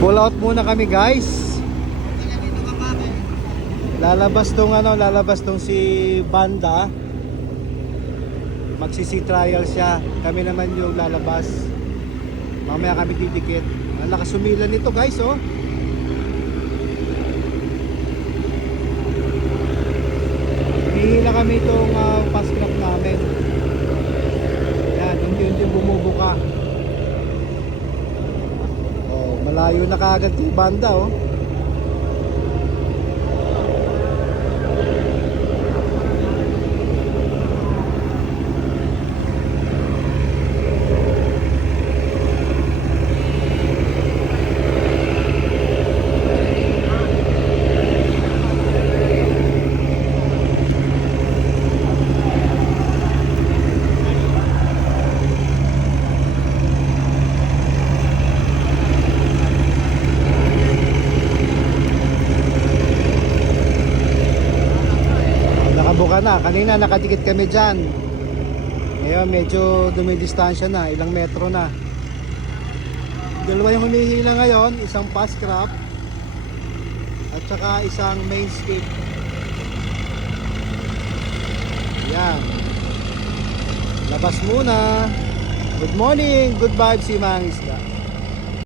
Pull out muna kami, guys. Lalabas tong si Banda. Magsisi trial siya. Kami naman yung lalabas. Mamaya kami didikit. Ang lakas sumila nito, guys, oh. Hinihila kami itong fast craft namin. Yan, unti-unti bumubuka. Oh, malayo na kaagad yung Banda, oh. Nakabuka na. Kanina nakadikit kami dyan. Ngayon medyo dumidistansya na. Ilang metro na. Dalawa yung humihila ngayon. Isang fast craft at saka isang main skate. Yan. Labas muna. Good morning. Good vibes si Mang Isda.